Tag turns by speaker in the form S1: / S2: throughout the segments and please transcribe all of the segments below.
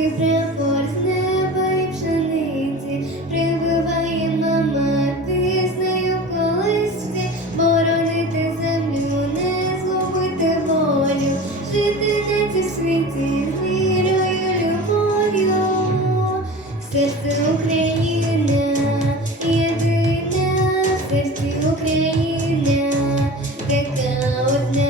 S1: Тільки прибор пшениці. Прибиває мама, ти колись боронити землю, не згубити волю, жити на цій світі з вірою, любов'ю, серце Україна, єдина, серці Україна, така одна.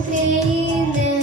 S1: України.